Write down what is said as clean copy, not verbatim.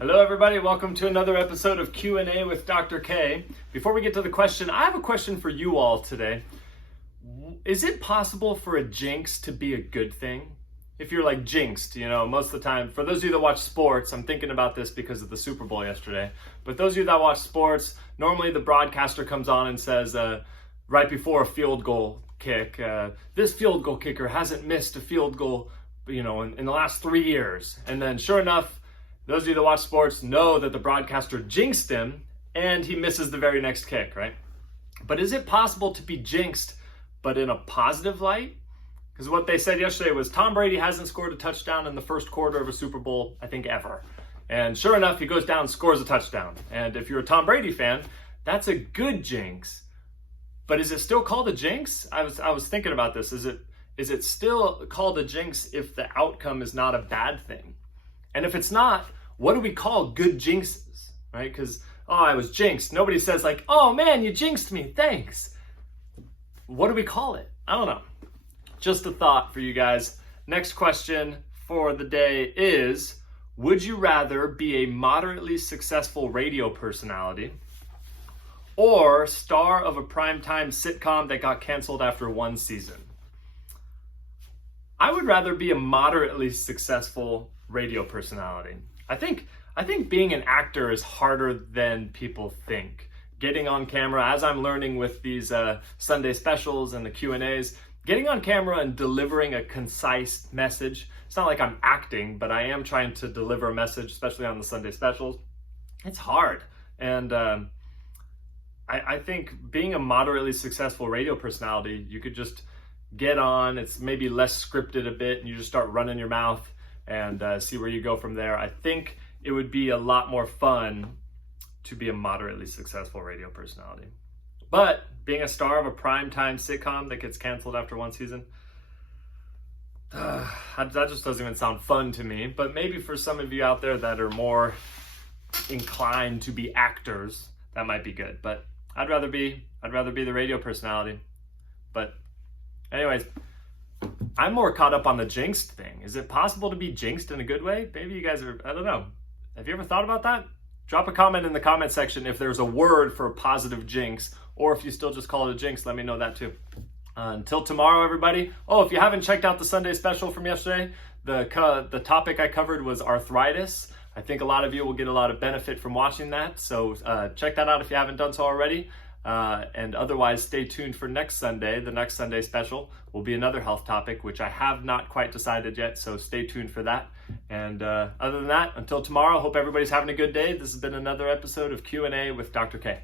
Hello everybody, welcome to another episode of Q&A with Dr. K. Before we get to the question, I have a question for you all today. Is it possible for a jinx to be a good thing? If you're like jinxed, most of the time, for those of you that watch sports, I'm thinking about this because of the Super Bowl yesterday, but those of you that watch sports, normally the broadcaster comes on and says, right before a field goal kick, this field goal kicker hasn't missed a field goal, in the last 3 years. And then sure enough, those of you that watch sports know that the broadcaster jinxed him and he misses the very next kick, right? But is it possible to be jinxed, but in a positive light? Because what they said yesterday was Tom Brady hasn't scored a touchdown in the first quarter of a Super Bowl, I think, ever. And sure enough, he goes down and scores a touchdown. And if you're a Tom Brady fan, that's a good jinx. But is it still called a jinx? I was thinking about this. Is it still called a jinx if the outcome is not a bad thing? And if it's not, what do we call good jinxes, right? Because, I was jinxed. Nobody says like, oh man, you jinxed me, thanks. What do we call it? I don't know. Just a thought for you guys. Next question for the day is, would you rather be a moderately successful radio personality or star of a primetime sitcom that got canceled after one season? I would rather be a moderately successful radio personality. I think being an actor is harder than people think. Getting on camera, as I'm learning with these Sunday specials and the Q&As, getting on camera and delivering a concise message. It's not like I'm acting, but I am trying to deliver a message, especially on the Sunday specials. It's hard. And I think being a moderately successful radio personality, you could just get on. It's maybe less scripted a bit, and you just start running your mouth and see where you go from there. I think it would be a lot more fun to be a moderately successful radio personality. But being a star of a primetime sitcom that gets canceled after one season, that just doesn't even sound fun to me. But maybe for some of you out there that are more inclined to be actors, that might be good. But I'd rather be the radio personality. But anyways, I'm more caught up on the jinxed thing. Is it possible to be jinxed in a good way? Maybe you guys are, I don't know. Have you ever thought about that? Drop a comment in the comment section if there's a word for a positive jinx, or if you still just call it a jinx, let me know that too. Until tomorrow, everybody. Oh, if you haven't checked out the Sunday special from yesterday, the topic I covered was arthritis. I think a lot of you will get a lot of benefit from watching that. So check that out if you haven't done so already. And otherwise, stay tuned for next Sunday. The next Sunday special will be another health topic, which I have not quite decided yet, so stay tuned for that. And other than that, until tomorrow, hope everybody's having a good day. This has been another episode of Q&A with Dr. K.